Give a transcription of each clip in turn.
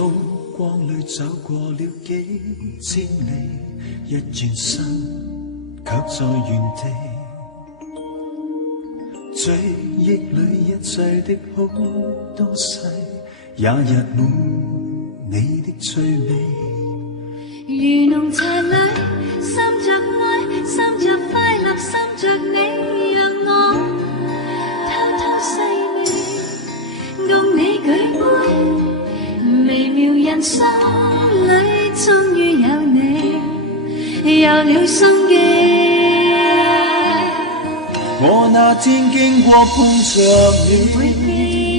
風光裏走過了幾千里，一轉身卻在原地。追憶裏一切的好東西，也溢滿你的趣味。如濃茶裏滲着愛，滲着快樂，滲着你，讓我偷偷細味，共你舉杯，微妙人生裏終於有你，有了生機。我那天經過碰着你，會記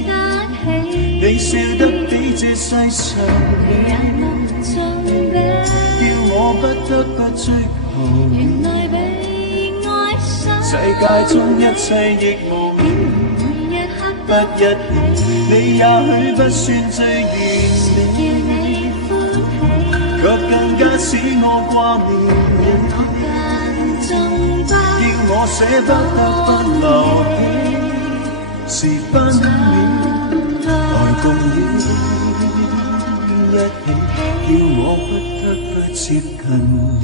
得起你笑得比這世上美，叫我不得不追求。原來被愛上，世界中一切亦無一刻不一起，你也許不算最完美，卻更加使我掛念。叫我捨不得不留起，是分秒來共你一起，叫我不得不接近你。